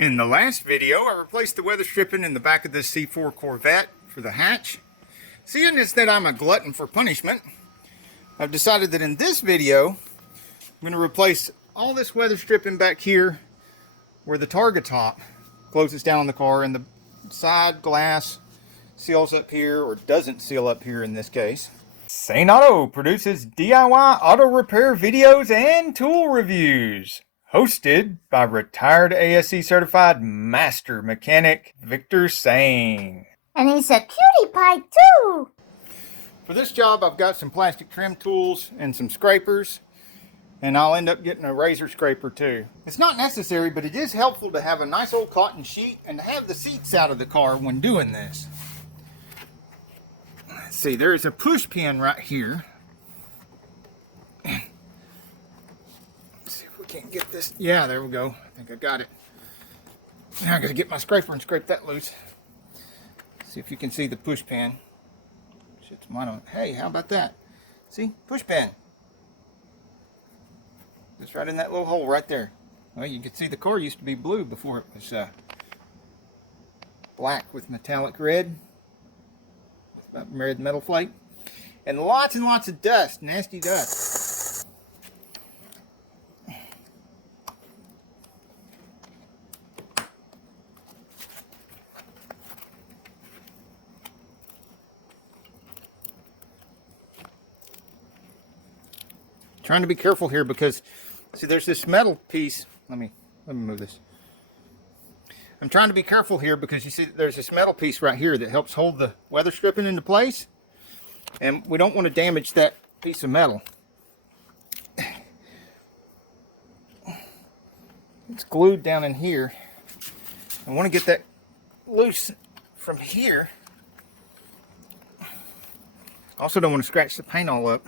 In the last video, I replaced the weather stripping in the back of this C4 Corvette for the hatch. Seeing as that I'm a glutton for punishment, I've decided that in this video, I'm going to replace all this weather stripping back here where the Targa top closes down on the car and the side glass seals up here, or doesn't seal up here in this case. Saneauto produces DIY auto repair videos and tool reviews. Hosted by retired ASE certified master mechanic Victor Sane. And he's a cutie pie too. For this job, I've got some plastic trim tools and some scrapers, and I'll end up getting a razor scraper too. It's not necessary, but it is helpful to have a nice old cotton sheet and to have the seats out of the car when doing this. Let's see, there's a push pin right here. Can't get this. Yeah, there we go. I think I got it. Now I gotta get my scraper and scrape that loose. See if you can see the push pin. Shit's mine on. Hey, how about that? See? Push pin. Just right in that little hole right there. Well, you can see the car used to be blue before it was black with metallic red. With red metal flake. And lots of dust. Nasty dust. Trying to be careful here because, see, there's this metal piece. Let me move this. I'm trying to be careful here because you see there's this metal piece right here that helps hold the weather stripping into place, and we don't want to damage that piece of metal. It's glued down in here. I want to get that loose from here. Also don't want to scratch the paint all up.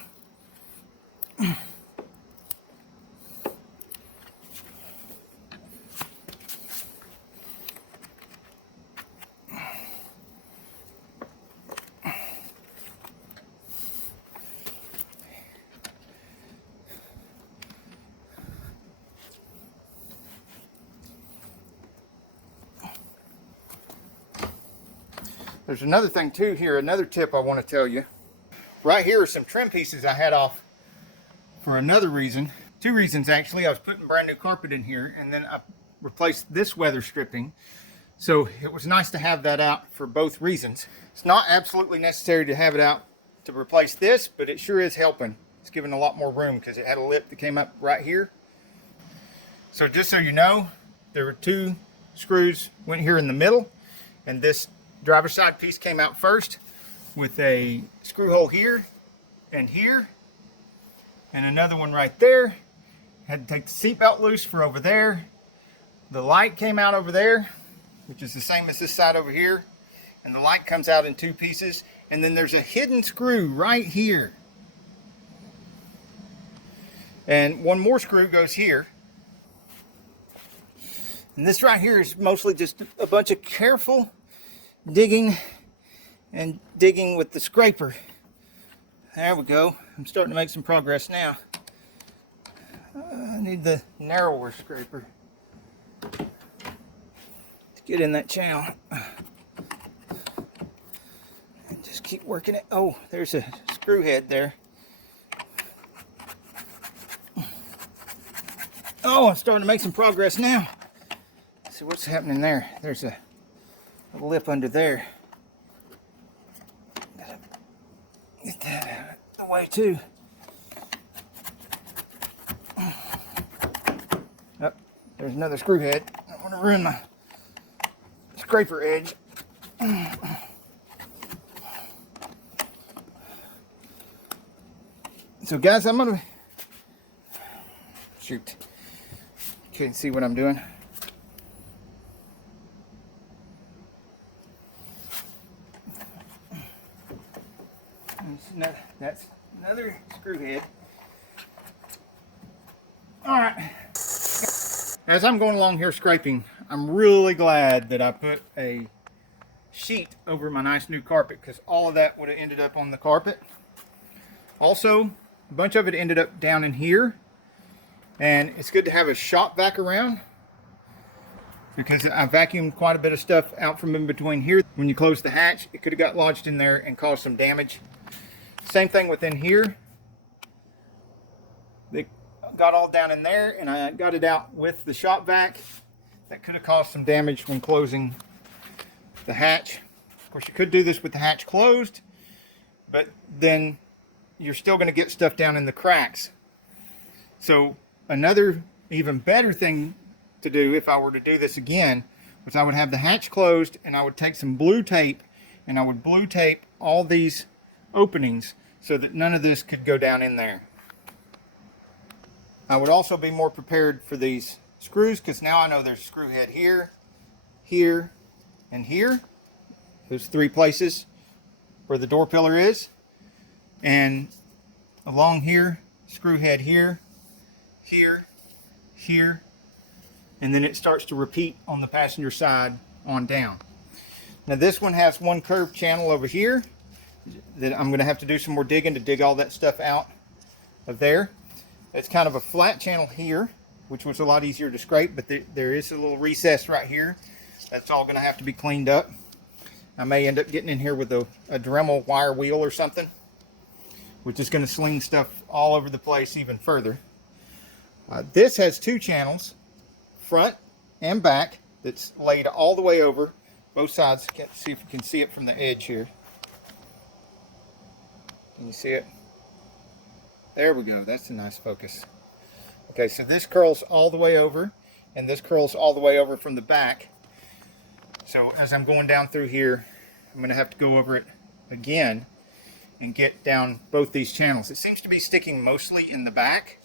There's another thing too here, another tip I want to tell you. Right here are some trim pieces I had off for another reason. Two reasons actually. I was putting brand new carpet in here, and then I replaced this weather stripping. So it was nice to have that out for both reasons. It's not absolutely necessary to have it out to replace this, but it sure is helping. It's giving a lot more room because it had a lip that came up right here. So just so you know, there were two screws went here in the middle, and this driver's side piece came out first with a screw hole here and here, and another one right there. Had to take the seatbelt loose for over there. The light came out over there, which is the same as this side over here, and the light comes out in two pieces. And then there's a hidden screw right here, and one more screw goes here. And this right here is mostly just a bunch of careful digging and digging with the scraper. There we go. I'm starting to make some progress now. I need the narrower scraper to get in that channel. And just keep working it. Oh, there's a screw head there. Oh, I'm starting to make some progress now. Let's see what's happening there. There's a lip under there. Gotta get that out of the way too. Oh, there's another screw head. I don't want to ruin my scraper edge. So guys, I'm gonna shoot. Can't see what I'm doing. That's another screw head. Alright. As I'm going along here scraping, I'm really glad that I put a sheet over my nice new carpet, because all of that would have ended up on the carpet. Also, a bunch of it ended up down in here, and it's good to have a shop vac around because I vacuumed quite a bit of stuff out from in between here. When you close the hatch, it could have got lodged in there and caused some damage. Same thing within here. They got all down in there, and I got it out with the shop vac. That could have caused some damage when closing the hatch. Of course, you could do this with the hatch closed, but then you're still going to get stuff down in the cracks. So another even better thing to do if I were to do this again was I would have the hatch closed, and I would take some blue tape and I would blue tape all these openings so that none of this could go down in there. I would also be more prepared for these screws, because now I know there's a screw head here, here, and here. There's 3 places where the door pillar is, and along here, screw head here, here, here, and then it starts to repeat on the passenger side on down. Now this one has one curved channel over here that I'm going to have to do some more digging to dig all that stuff out of there. It's kind of a flat channel here, which was a lot easier to scrape, but there is a little recess right here. That's all going to have to be cleaned up. I may end up getting in here with a Dremel wire wheel or something, which is going to sling stuff all over the place even further. This has 2 channels, front and back, that's laid all the way over both sides. Let's see if you can see it from the edge here. Can you see it? There we go. That's a nice focus. Okay, so this curls all the way over, and this curls all the way over from the back. So as I'm going down through here, I'm going to have to go over it again and get down both these channels. It seems to be sticking mostly in the back,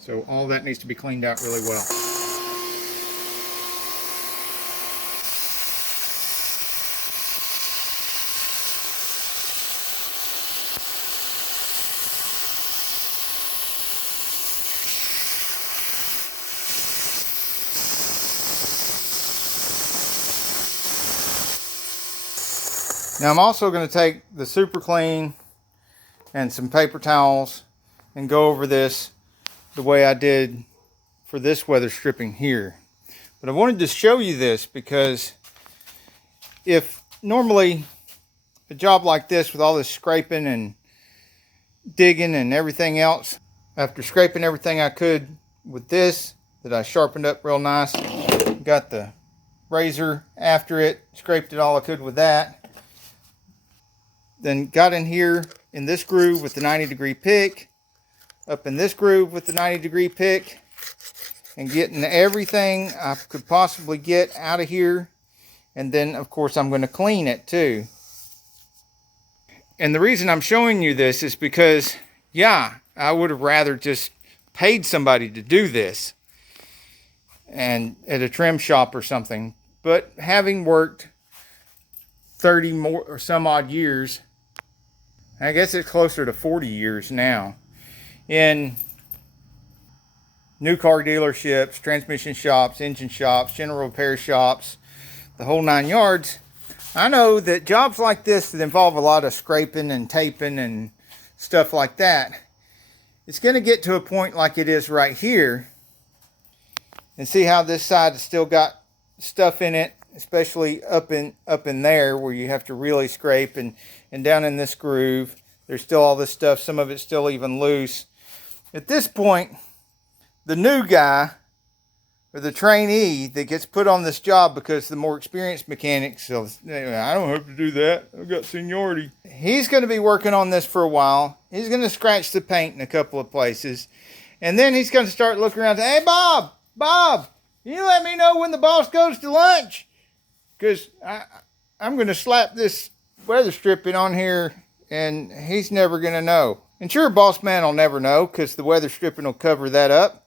so all that needs to be cleaned out really well. Now I'm also going to take the super clean and some paper towels and go over this the way I did for this weather stripping here. But I wanted to show you this because if normally a job like this with all this scraping and digging and everything else, after scraping everything I could with this that I sharpened up real nice, got the razor after it, scraped it all I could with that, then got in here in this groove with the 90-degree pick, up in this groove with the 90-degree pick, and getting everything I could possibly get out of here. And then of course I'm going to clean it too. And the reason I'm showing you this is because, yeah, I would have rather just paid somebody to do this and at a trim shop or something. But having worked 30 more or some odd years, I guess it's closer to 40 years now, in new car dealerships, transmission shops, engine shops, general repair shops, the whole 9 yards, I know that jobs like this that involve a lot of scraping and taping and stuff like that, it's going to get to a point like it is right here. And see how this side has still got stuff in it, especially up in there where you have to really scrape, and down in this groove there's still all this stuff, some of it's still even loose. At this point, the new guy or the trainee that gets put on this job because the more experienced mechanics, so I don't have to do that, I've got seniority, he's going to be working on this for a while. He's going to scratch the paint in a couple of places, and then he's going to start looking around and say, hey Bob, you let me know when the boss goes to lunch, because I'm going to slap this weather stripping on here and he's never going to know. And sure, boss man will never know because the weather stripping will cover that up.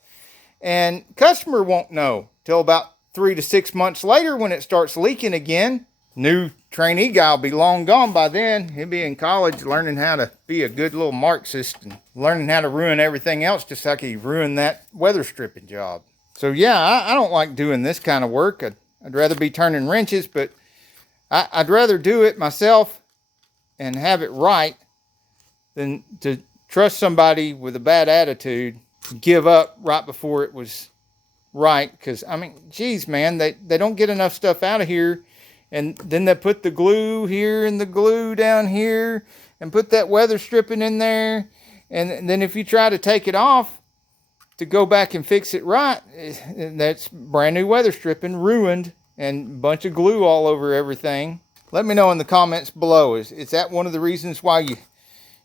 And customer won't know till about 3 to 6 months later when it starts leaking again. New trainee guy will be long gone by then. He'll be in college learning how to be a good little Marxist and learning how to ruin everything else just like he ruined that weather stripping job. So yeah, I don't like doing this kind of work. I'd rather be turning wrenches, but I'd rather do it myself and have it right than to trust somebody with a bad attitude, give up right before it was right, because I mean, geez, man, they don't get enough stuff out of here, and then they put the glue here and the glue down here, and put that weather stripping in there, and then if you try to take it off to go back and fix it right, that's brand new weather stripping ruined, and a bunch of glue all over everything. Let me know in the comments below. Is that one of the reasons why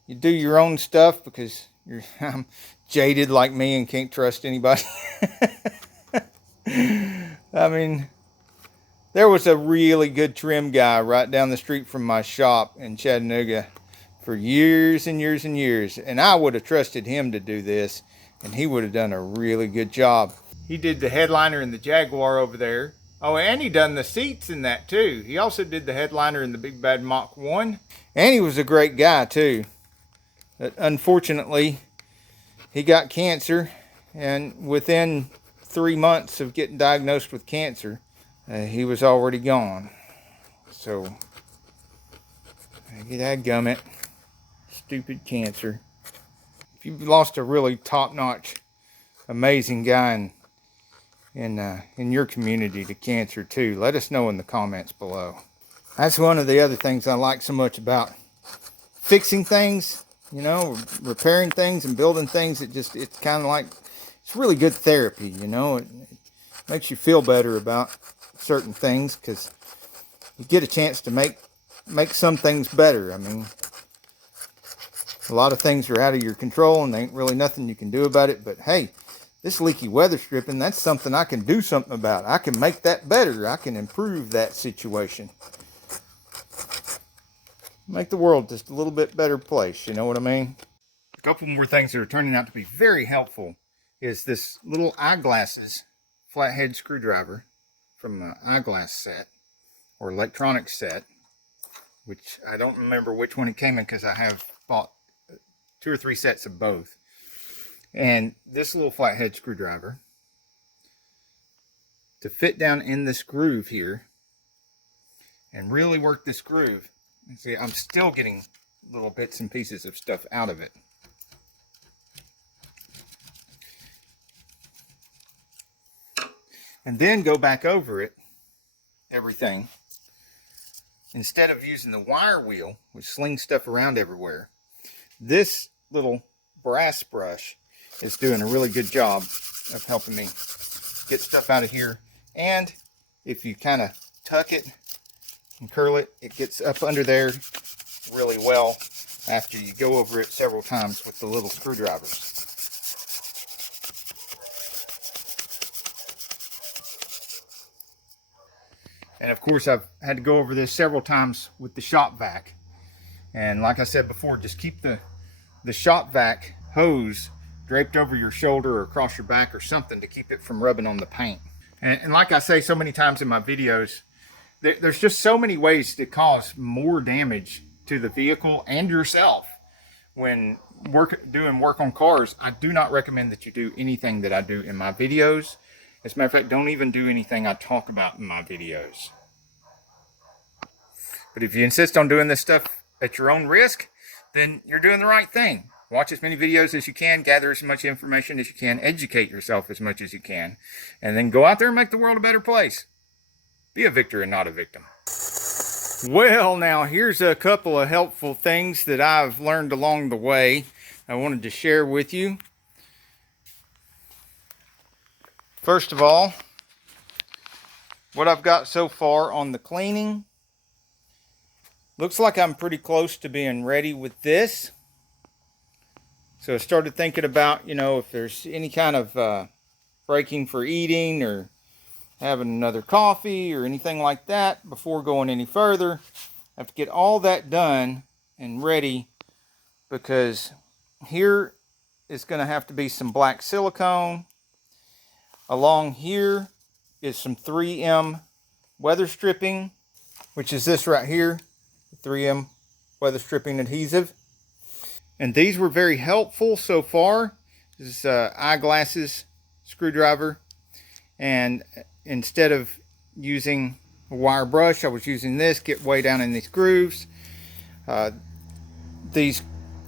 you do your own stuff? Because you're jaded like me and can't trust anybody. I mean, there was a really good trim guy right down the street from my shop in Chattanooga for years and years and years. And I would have trusted him to do this, and he would have done a really good job. He did the headliner in the Jaguar over there. Oh, and he done the seats in that too. He also did the headliner in the Big Bad Mach 1. And he was a great guy too. But unfortunately, he got cancer, and within 3 months of getting diagnosed with cancer, he was already gone. So, dadgummit, stupid cancer. If you've lost a really top-notch, amazing guy in your community to cancer too, let us know in the comments below. That's one of the other things I like so much about fixing things, you know, repairing things and building things. It's kind of like, it's really good therapy, you know. It makes you feel better about certain things because you get a chance to make some things better. I mean, a lot of things are out of your control and there ain't really nothing you can do about it, but hey, this leaky weather stripping, that's something I can do something about. I can make that better. I can improve that situation. Make the world just a little bit better place, you know what I mean? A couple more things that are turning out to be very helpful is this little eyeglasses flathead screwdriver from the eyeglass set or electronic set, which I don't remember which one it came in because I have bought 2 or 3 sets of both. And this little flathead screwdriver to fit down in this groove here and really work this groove. And see, I'm still getting little bits and pieces of stuff out of it. And then go back over it, everything. Instead of using the wire wheel, which slings stuff around everywhere, this little brass brush is doing a really good job of helping me get stuff out of here. And if you kind of tuck it and curl it, it gets up under there really well after you go over it several times with the little screwdrivers. And of course, I've had to go over this several times with the shop vac. And like I said before, just keep the shop vac hose draped over your shoulder or across your back or something to keep it from rubbing on the paint. And like I say so many times in my videos, there's just so many ways to cause more damage to the vehicle and yourself when doing work on cars. I do not recommend that you do anything that I do in my videos. As a matter of fact, don't even do anything I talk about in my videos. But if you insist on doing this stuff at your own risk, then you're doing the right thing. Watch as many videos as you can, gather as much information as you can, educate yourself as much as you can, and then go out there and make the world a better place. Be a victor and not a victim. Well, now here's a couple of helpful things that I've learned along the way I wanted to share with you. First of all, what I've got so far on the cleaning, looks like I'm pretty close to being ready with this. So I started thinking about, you know, if there's any kind of breaking for eating or having another coffee or anything like that before going any further. I have to get all that done and ready, because here is going to have to be some black silicone. Along here is some 3M weather stripping, which is this right here, 3M weather stripping adhesive. And these were very helpful so far. This is eyeglasses screwdriver, and instead of using a wire brush, I was using this, get way down in these grooves. These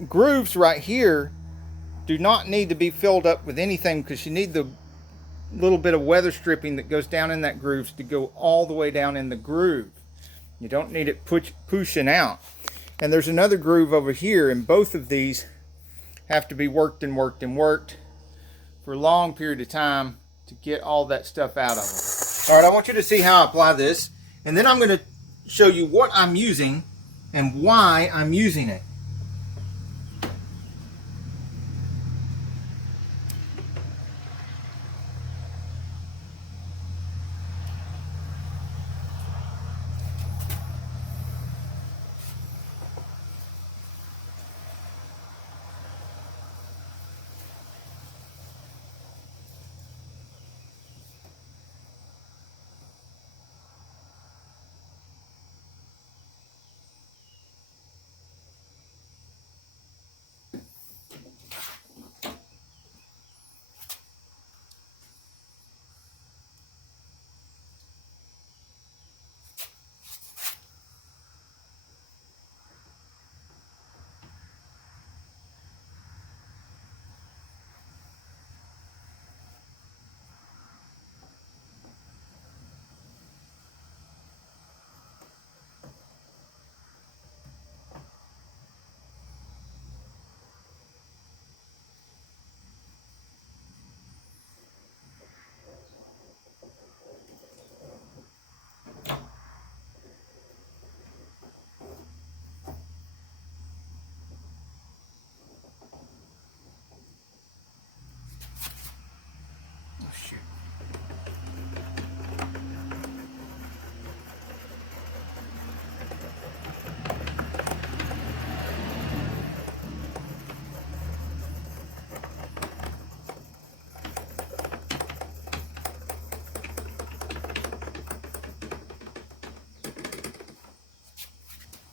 grooves right here do not need to be filled up with anything, because you need the little bit of weather stripping that goes down in that groove to go all the way down in the groove. You don't need it pushing out. And there's another groove over here, and both of these have to be worked and worked and worked for a long period of time to get all that stuff out of them. All right, I want you to see how I apply this, and then I'm going to show you what I'm using and why I'm using it.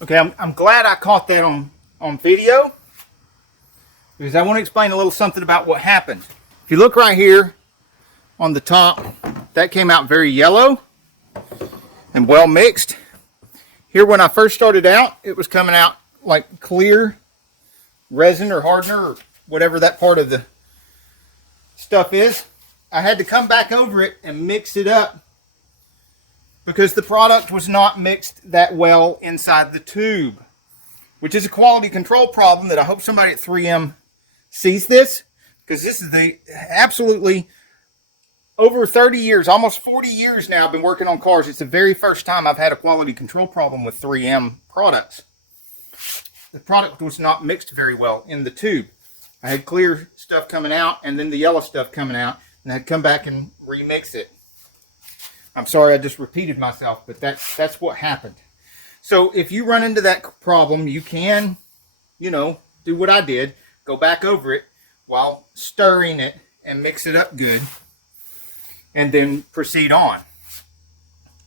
Okay, I'm glad I caught that on video, because I want to explain a little something about what happened. If you look right here on the top, that came out very yellow and well mixed. Here when I first started out, it was coming out like clear resin or hardener or whatever that part of the stuff is. I had to come back over it and mix it up because the product was not mixed that well inside the tube, which is a quality control problem that I hope somebody at 3M sees this, because this is the absolutely over 30 years, almost 40 years now I've been working on cars. It's the very first time I've had a quality control problem with 3M products. The product was not mixed very well in the tube. I had clear stuff coming out and then the yellow stuff coming out, and I had to come back and remix it. I'm sorry I just repeated myself, but that's what happened. So if you run into that problem, you can, do what I did. Go back over it while stirring it and mix it up good, and then proceed on.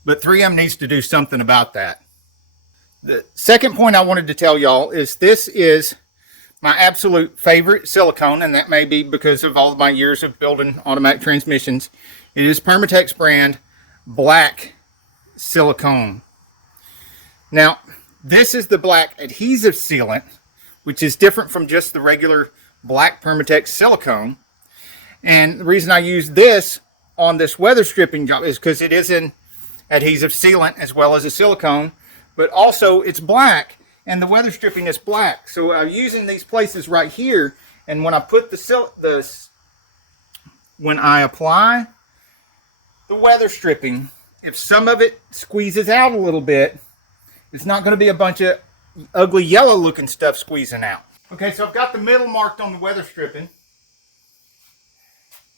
But 3M needs to do something about that. The second point I wanted to tell y'all is this is my absolute favorite silicone, and that may be because of all of my years of building automatic transmissions. It is Permatex brand black silicone. Now, this is the black adhesive sealant, which is different from just the regular black Permatex silicone. And the reason I use this on this weather stripping job is because it is an adhesive sealant as well as a silicone, but also it's black, and the weather stripping is black. So I'm using these places right here, and when I put when I apply the weather stripping, if some of it squeezes out a little bit, it's not going to be a bunch of ugly yellow looking stuff squeezing out. Okay, so I've got the middle marked on the weather stripping,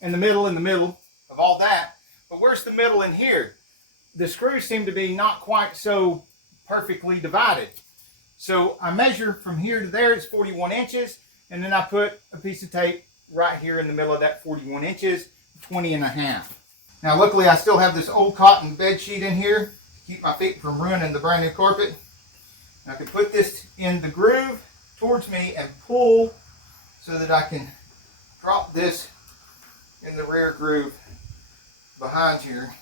and the middle of all that. But where's the middle in here? The screws seem to be not quite so perfectly divided. So I measure from here to there, it's 41 inches, and then I put a piece of tape right here in the middle of that 41 inches, 20 and a half. Now luckily I still have this old cotton bed sheet in here to keep my feet from ruining the brand new carpet. And I can put this in the groove towards me and pull so that I can drop this in the rear groove behind here.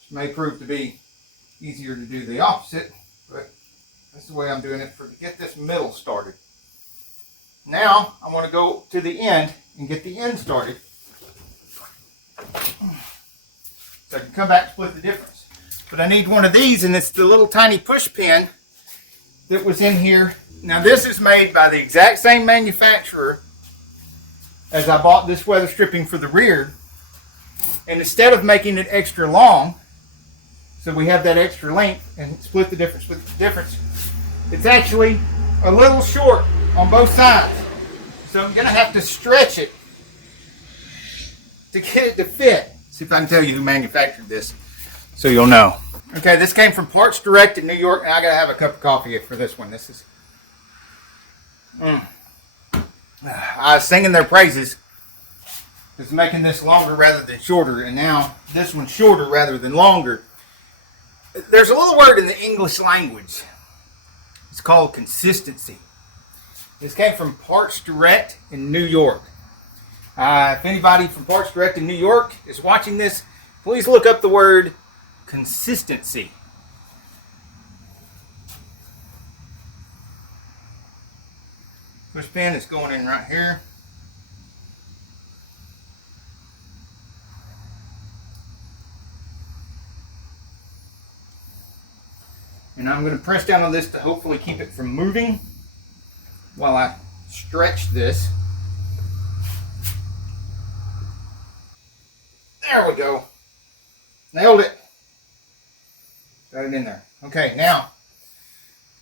This may prove to be easier to do the opposite, but that's the way I'm doing it to get this middle started. Now I want to go to the end and get the end started. So I can come back and split the difference. But I need one of these, and it's the little tiny push pin that was in here. Now this is made by the exact same manufacturer as I bought this weather stripping for the rear. And instead of making it extra long, so we have that extra length and split the difference, it's actually a little short on both sides. So I'm going to have to stretch it to get it to fit. See if I can tell you who manufactured this so you'll know. Okay, this came from Parts Direct in New York. I got to have a cup of coffee for this one. This is... I was singing their praises. It's making this longer rather than shorter, and now this one's shorter rather than longer. There's a little word in the English language. It's called consistency. This came from Parts Direct in New York. If anybody from Parts Direct in New York is watching this, please look up the word consistency. Push pin is going in right here. And I'm going to press down on this to hopefully keep it from moving while I stretch this. There we go. Nailed it. Got it in there. Okay, now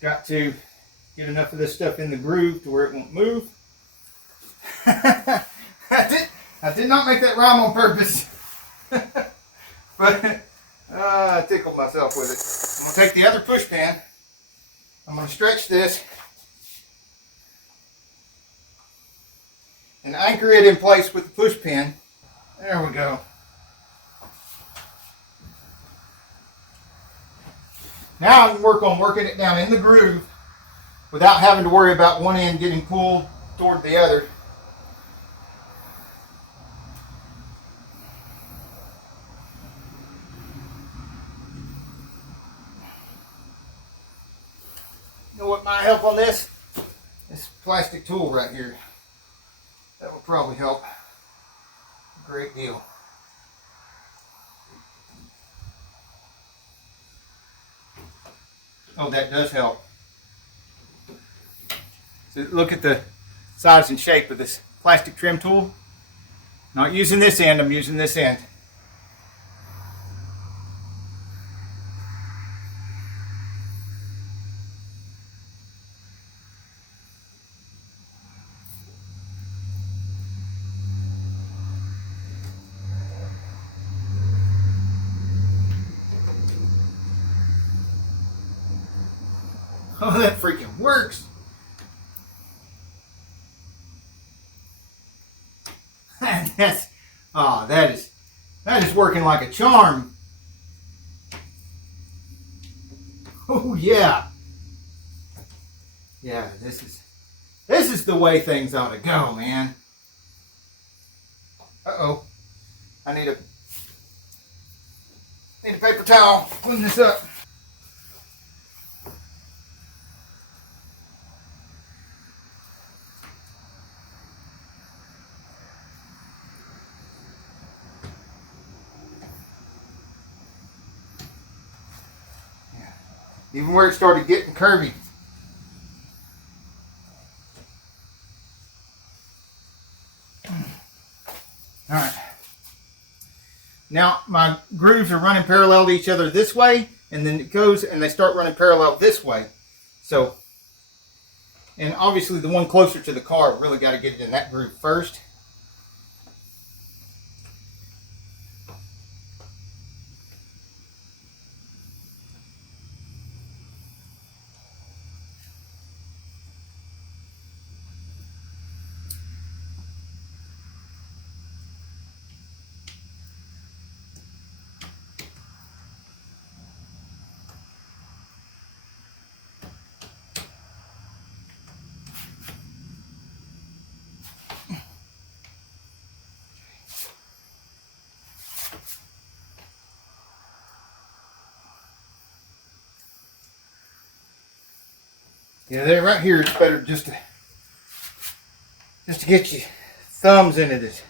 got to get enough of this stuff in the groove to where it won't move. I did not make that rhyme on purpose. But I tickled myself with it. I'm going to take the other push pin. I'm going to stretch this and anchor it in place with the push pin. There we go. Now I can work on working it down in the groove without having to worry about one end getting pulled toward the other. You know what might help on this? This plastic tool right here. That would probably help a great deal. Oh, that does help. So look at the size and shape of this plastic trim tool. Not using this end, I'm using this end. Oh, that freaking works. That is working like a charm. Oh yeah. Yeah, this is the way things ought to go, man. Uh-oh. I need a paper towel. Clean this up. Even where it started getting curvy. Alright. Now my grooves are running parallel to each other this way, and then it goes and they start running parallel this way. So, and obviously the one closer to the car, really got to get it in that groove first. Yeah, there, right here, it's better just to just to get your thumbs into this.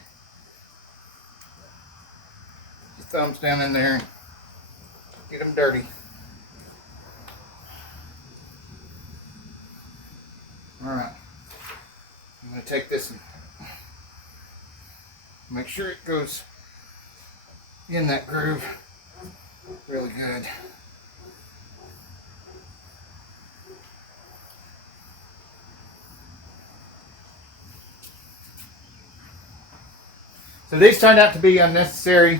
Your thumbs down in there and get them dirty. Alright, I'm going to take this and make sure it goes in that groove really good. So these turned out to be unnecessary,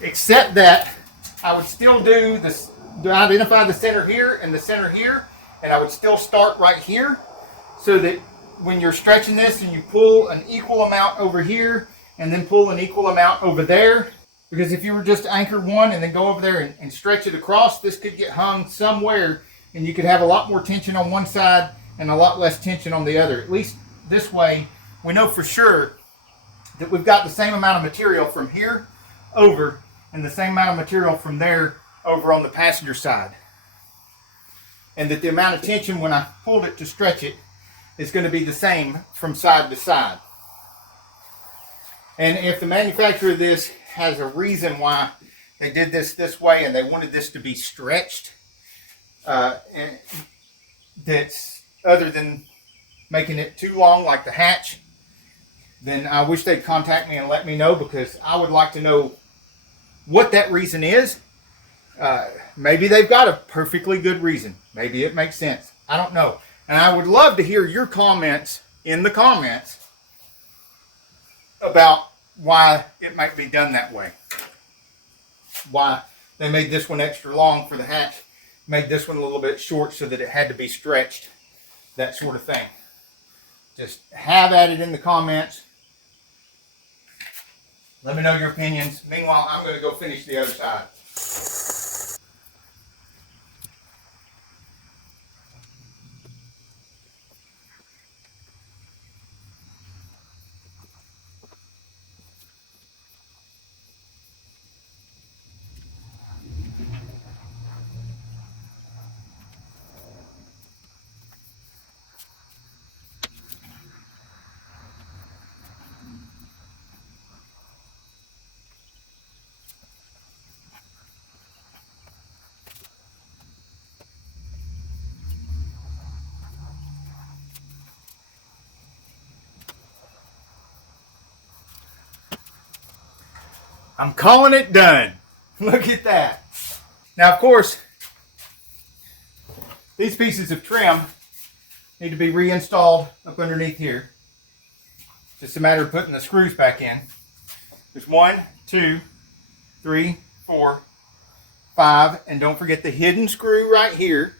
except that I would still do this, identify the center here and the center here, and I would still start right here, so that when you're stretching this and you pull an equal amount over here and then pull an equal amount over there, because if you were just to anchor one and then go over there and stretch it across, this could get hung somewhere and you could have a lot more tension on one side and a lot less tension on the other. At least this way we know for sure that we've got the same amount of material from here over and the same amount of material from there over on the passenger side. And that the amount of tension when I pulled it to stretch it is going to be the same from side to side. And if the manufacturer of this has a reason why they did this way and they wanted this to be stretched, and that's other than making it too long like the hatch, then I wish they'd contact me and let me know, because I would like to know what that reason is. Maybe they've got a perfectly good reason. Maybe it makes sense. I don't know. And I would love to hear your comments in the comments about why it might be done that way. Why they made this one extra long for the hatch, made this one a little bit short so that it had to be stretched, that sort of thing. Just have at it in the comments. Let me know your opinions. Meanwhile, I'm going to go finish the other side. I'm calling it done. Look at that. Now, of course, these pieces of trim need to be reinstalled up underneath here. Just a matter of putting the screws back in. There's 1, 2, 3, 4, 5, and don't forget the hidden screw right here.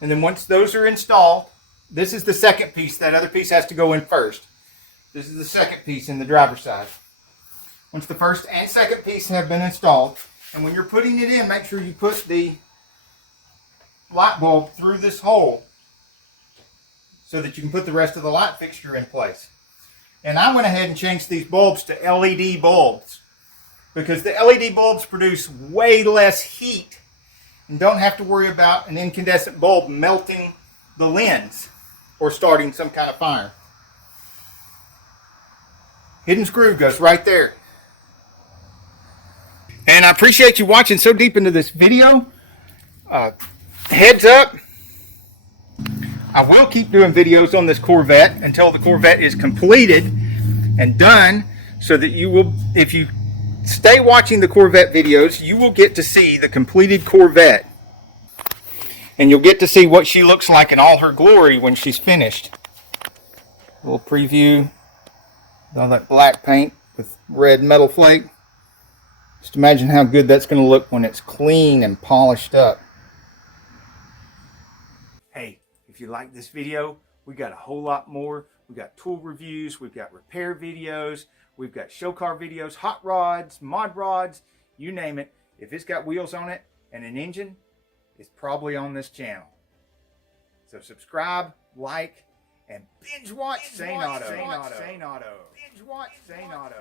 And then once those are installed, this is the second piece. That other piece has to go in first. This is the second piece in the driver's side. Once the first and second piece have been installed, and when you're putting it in, make sure you put the light bulb through this hole so that you can put the rest of the light fixture in place. And I went ahead and changed these bulbs to LED bulbs, because the LED bulbs produce way less heat and don't have to worry about an incandescent bulb melting the lens or starting some kind of fire. Hidden screw goes right there. And I appreciate you watching so deep into this video. Heads up, I will keep doing videos on this Corvette until the Corvette is completed and done, so that you will, if you stay watching the Corvette videos, you will get to see the completed Corvette. And you'll get to see what she looks like in all her glory when she's finished. A little preview with all that black paint with red metal flake. Just imagine how good that's going to look when it's clean and polished up. Hey, if you like this video, we got a whole lot more. We got tool reviews, we've got repair videos, we've got show car videos, hot rods, mod rods, you name it. If it's got wheels on it and an engine, it's probably on this channel. So subscribe, like, and binge watch Saneauto. Binge watch Saneauto.